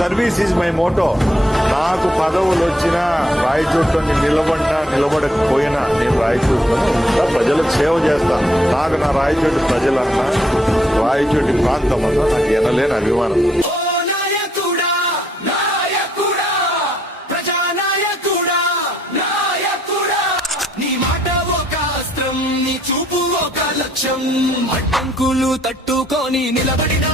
Service is my Moto. నాకు పదవులు వచ్చినా రాయచోట్లో నిలబడినా నిలబడకపోయినా నేను రాయచోట్లో ప్రజలకు సేవ చేస్తాను. నాకు నా రాయచోటి ప్రజలన్నా రాయచోటి ప్రాంతం అన్నా నాకు ఎనలేని అభిమానం. చూపు ఒక లక్ష్యం అడ్డంకులు తట్టుకొని నిలబడిన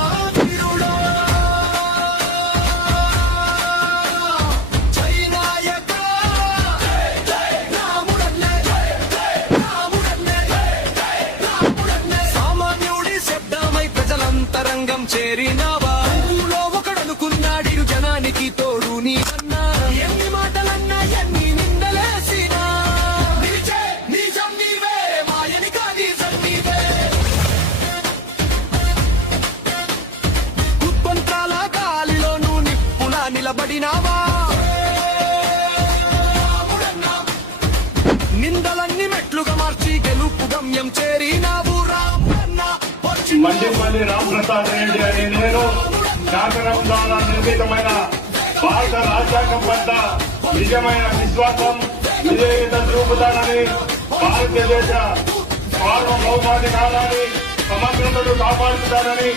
సామాన్యుడి శబ్దమై ప్రజలంతరంగం చేరినావా. ఒకడనుకున్నాడు జనానికి తోడు నీ అన్నా. ఎన్ని మాటలన్నా ఎన్ని నిందలేసినా నిలబడినావా. నిందలన్నీ మెట్లుగా మార్చి గెలుపు గమ్యం చేరినావు. మండిపల్లి రామప్రసాద్ రెడ్డి అని నేను శాసనం ద్వారా నిర్మితమైన భారత రాజ్యాంగం పట్ల నిజమైన విశ్వాసం విధేయత చూపుతానని, భారతదేశ సార్వభౌమాధికారాన్ని సమగ్రతను కాపాడుతానని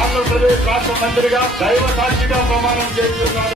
ఆంధ్రప్రదేశ్ రాష్ట్ర మంత్రిగా దైవ సాక్షిగా ప్రమాణం చేస్తున్నాను.